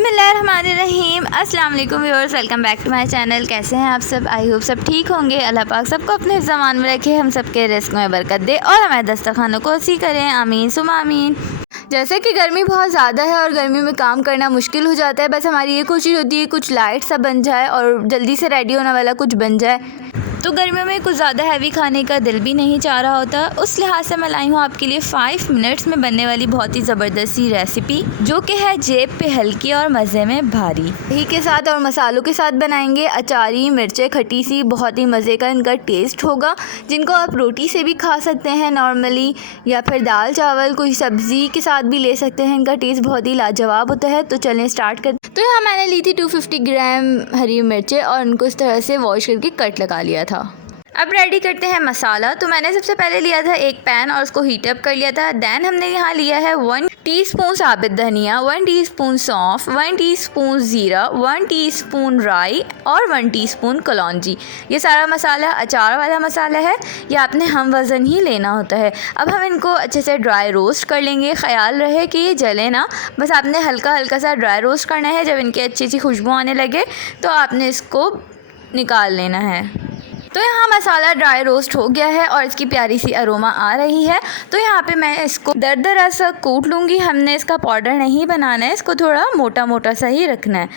बिस्मिल्लाहिर्रहमानिर्रहीम। अस्सलाम वालेकुम viewers, welcome back to my channel. कैसे हैं आप सब? आई होप सब ठीक होंगे। अल्लाह पाक सबको अपने ज़मान में रखे, हम सबके रिस्क में बरकत दे और हमारे दस्तरखानों को उसी करें, आमीन सुमा आमीन। जैसे कि गर्मी बहुत ज़्यादा है और गर्मी में काम करना मुश्किल हो जाता है। बस हमारी ये कोशिश होती है कुछ लाइट सा बन जाए और जल्दी से रेडी होने वाला कुछ बन जाए। तो गर्मियों में कुछ ज़्यादा हैवी खाने का दिल भी नहीं चाह रहा होता। उस लिहाज से मैं लाई हूँ आपके लिए 5 मिनट्स में बनने वाली बहुत ही ज़बरदस्त सी रेसिपी, जो कि है जेब पे हल्की और मज़े में भारी। दही के साथ और मसालों के साथ बनाएंगे। अचारी मिर्चें खट्टी सी, बहुत ही मज़े का इनका टेस्ट होगा, जिनको आप रोटी से भी खा सकते हैं नॉर्मली, या फिर दाल चावल कोई सब्ज़ी के साथ भी ले सकते हैं। इनका टेस्ट बहुत ही लाजवाब होता है। तो चलें स्टार्ट करते। तो यहाँ मैंने ली थी 250 ग्राम हरी मिर्चें और उनको इस तरह से वॉश करके कट लगा लिया था। अब रेडी करते हैं मसाला। तो मैंने सबसे पहले लिया था एक पैन और उसको हीट अप कर लिया था। दैन हमने यहाँ लिया है 1 टीस्पून साबित धनिया, 1 टीस्पून सौंफ, 1 टीस्पून ज़ीरा, 1 टीस्पून राई और 1 टीस्पून कलौंजी। ये सारा मसाला अचार वाला मसाला है, ये आपने हम वज़न ही लेना होता है। अब हम इनको अच्छे से ड्राई रोस्ट कर लेंगे। ख़याल रहे कि ये जले ना, बस आपने हल्का हल्का सा ड्राई रोस्ट करना है। जब इनकी अच्छी सी खुशबू आने लगे तो आपने इसको निकाल लेना है। तो यहाँ मसाला ड्राई रोस्ट हो गया है और इसकी प्यारी सी अरोमा आ रही है। तो यहाँ पे मैं इसको दरदरा सा कूट लूँगी। हमने इसका पाउडर नहीं बनाना है, इसको थोड़ा मोटा मोटा सा ही रखना है।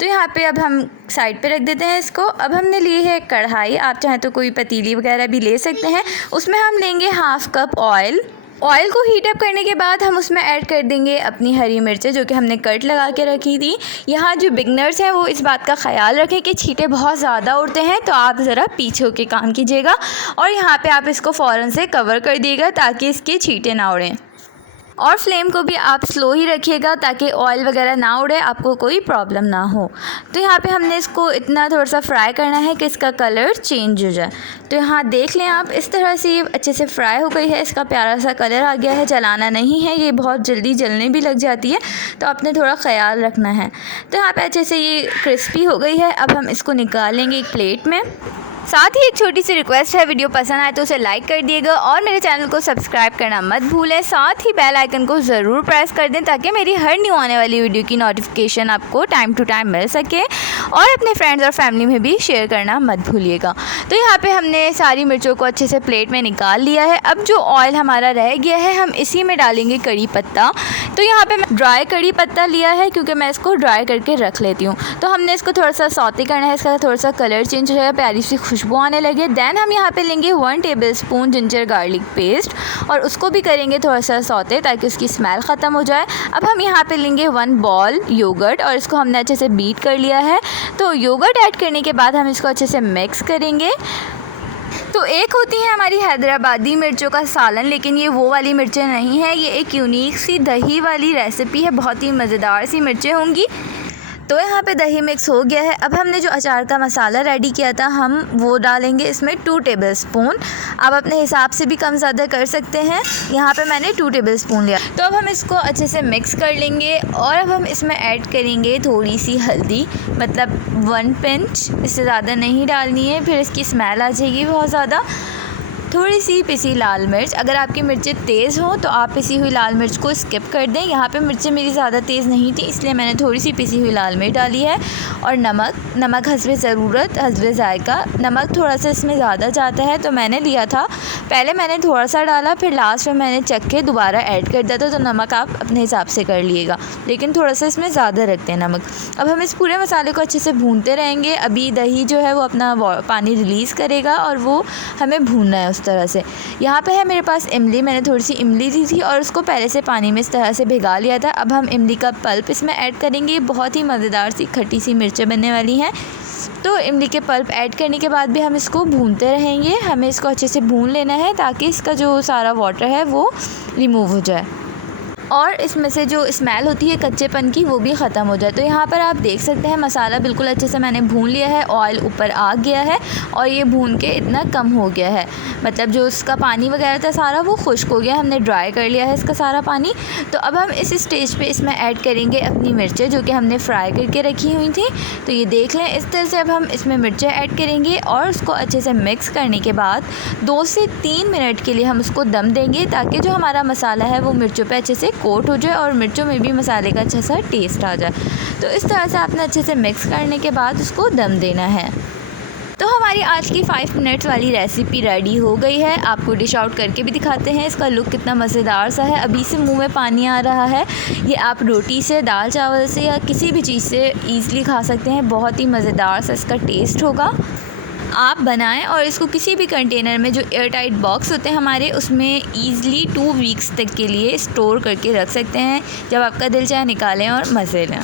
तो यहाँ पे अब हम साइड पे रख देते हैं इसको। अब हमने ली है कढ़ाई, आप चाहें तो कोई पतीली वगैरह भी ले सकते हैं। उसमें हम लेंगे 1/2 कप ऑयल। ऑयल को हीट अप करने के बाद हम उसमें ऐड कर देंगे अपनी हरी मिर्चें, जो कि हमने कट लगा के रखी थी। यहाँ जो बिगनर्स हैं वो इस बात का ख्याल रखें कि छींटे बहुत ज़्यादा उड़ते हैं, तो आप ज़रा पीछे होकर काम कीजिएगा और यहाँ पे आप इसको फ़ौरन से कवर कर दिएगा ताकि इसके छींटे ना उड़ें। और फ्लेम को भी आप स्लो ही रखिएगा ताकि ऑयल वगैरह ना उड़े, आपको कोई प्रॉब्लम ना हो। तो यहाँ पे हमने इसको इतना थोड़ा सा फ्राई करना है कि इसका कलर चेंज हो जाए। तो यहाँ देख लें आप, इस तरह से ये अच्छे से फ्राई हो गई है, इसका प्यारा सा कलर आ गया है। जलाना नहीं है, ये बहुत जल्दी जलने भी लग जाती है, तो आपने थोड़ा ख्याल रखना है। तो यहाँ पे अच्छे से ये क्रिस्पी हो गई है। अब हम इसको निकाल लेंगे एक प्लेट में। साथ ही एक छोटी सी रिक्वेस्ट है, वीडियो पसंद आए तो उसे लाइक कर दिएगा और मेरे चैनल को सब्सक्राइब करना मत भूलें। साथ ही बेल आइकन को ज़रूर प्रेस कर दें ताकि मेरी हर न्यू आने वाली वीडियो की नोटिफिकेशन आपको टाइम टू टाइम मिल सके, और अपने फ्रेंड्स और फैमिली में भी शेयर करना मत भूलिएगा। तो यहाँ पे हमने सारी मिर्चों को अच्छे से प्लेट में निकाल लिया है। अब जो ऑयल हमारा रह गया है हम इसी में डालेंगे कड़ी पत्ता। तो यहाँ पे मैं ड्राई कड़ी पत्ता लिया है क्योंकि मैं इसको ड्राई करके रख लेती हूँ। तो हमने इसको थोड़ा सा सौते करना है, इसका थोड़ा सा कलर चेंज हो जाए, प्यारी सी खुशबू आने लगे। दैन हम यहाँ पे लेंगे 1 टेबलस्पून जिंजर गार्लिक पेस्ट और उसको भी करेंगे थोड़ा सा सौते ताकि उसकी स्मेल ख़त्म हो जाए। अब हम यहाँ पे लेंगे 1 बॉल योगर्ट और इसको हमने अच्छे से बीट कर लिया है। तो योगर्ट ऐड करने के बाद हम इसको अच्छे से मिक्स करेंगे। तो एक होती है हमारी हैदराबादी मिर्चों का सालन, लेकिन ये वो वाली मिर्चें नहीं है, ये एक यूनिक सी दही वाली रेसिपी है, बहुत ही मज़ेदार सी मिर्चें होंगी। तो यहाँ पे दही मिक्स हो गया है। अब हमने जो अचार का मसाला रेडी किया था हम वो डालेंगे इसमें 2 टेबलस्पून। आप अपने हिसाब से भी कम ज़्यादा कर सकते हैं, यहाँ पे मैंने 2 टेबलस्पून लिया। तो अब हम इसको अच्छे से मिक्स कर लेंगे और अब हम इसमें ऐड करेंगे थोड़ी सी हल्दी, मतलब 1 पिंच, इससे ज़्यादा नहीं डालनी है, फिर इसकी स्मेल आ जाएगी बहुत ज़्यादा। थोड़ी सी पिसी लाल मिर्च, अगर आपकी मिर्चें तेज़ हों तो आप पिसी हुई लाल मिर्च को स्किप कर दें। यहाँ पे मिर्चें मेरी ज़्यादा तेज़ नहीं थी इसलिए मैंने थोड़ी सी पिसी हुई लाल मिर्च डाली है। और नमक हस्बे ज़रूरत, हस्बे ज़ायका। नमक थोड़ा सा इसमें ज़्यादा जाता है तो मैंने लिया था, पहले मैंने थोड़ा सा डाला, फिर लास्ट में मैंने चख के दोबारा ऐड कर दिया था। तो नमक आप अपने हिसाब से कर लिएगा, लेकिन थोड़ा सा इसमें ज़्यादा रखते हैं नमक। अब हम इस पूरे मसाले को अच्छे से भूनते रहेंगे। अभी दही जो है वो अपना पानी रिलीज़ करेगा और वो हमें भूनना है तरह से। यहाँ पे है मेरे पास इमली, मैंने थोड़ी सी इमली ली थी और उसको पहले से पानी में इस तरह से भिगा लिया था। अब हम इमली का पल्प इसमें ऐड करेंगे। बहुत ही मज़ेदार सी खट्टी सी मिर्चें बनने वाली हैं। तो इमली के पल्प ऐड करने के बाद भी हम इसको भूनते रहेंगे। हमें इसको अच्छे से भून लेना है ताकि इसका जो सारा वाटर है वो रिमूव हो जाए और इसमें से जो स्मेल होती है कच्चेपन की वो भी ख़त्म हो जाए। तो यहाँ पर आप देख सकते हैं मसाला बिल्कुल अच्छे से मैंने भून लिया है, ऑयल ऊपर आ गया है और ये भून के इतना कम हो गया है, मतलब जो उसका पानी वगैरह था सारा वो खुश्क हो गया, हमने ड्राई कर लिया है इसका सारा पानी। तो अब हम इस स्टेज पे इसमें ऐड करेंगे अपनी मिर्चें जो कि हमने फ्राई करके रखी हुई थी। तो ये देख लें, इस तरह से अब हम इसमें मिर्चें ऐड करेंगे और उसको अच्छे से मिक्स करने के बाद 2 से 3 मिनट के लिए हम उसको दम देंगे ताकि जो हमारा मसाला है वो मिर्चों पर अच्छे से कोट हो जाए और मिर्चों में भी मसाले का अच्छा सा टेस्ट आ जाए। तो इस तरह से आपने अच्छे से मिक्स करने के बाद उसको दम देना है। तो हमारी आज की 5 मिनट्स वाली रेसिपी रेडी हो गई है। आपको डिश आउट करके भी दिखाते हैं इसका लुक कितना मज़ेदार सा है। अभी से मुंह में पानी आ रहा है। ये आप रोटी से, दाल चावल से या किसी भी चीज़ से ईज़िली खा सकते हैं। बहुत ही मज़ेदार सा इसका टेस्ट होगा। आप बनाएं और इसको किसी भी कंटेनर में, जो एयर टाइट बॉक्स होते हैं हमारे, उसमें ईज़िली 2 वीक्स तक के लिए स्टोर करके रख सकते हैं। जब आपका दिल चाहे निकालें और मज़े लें।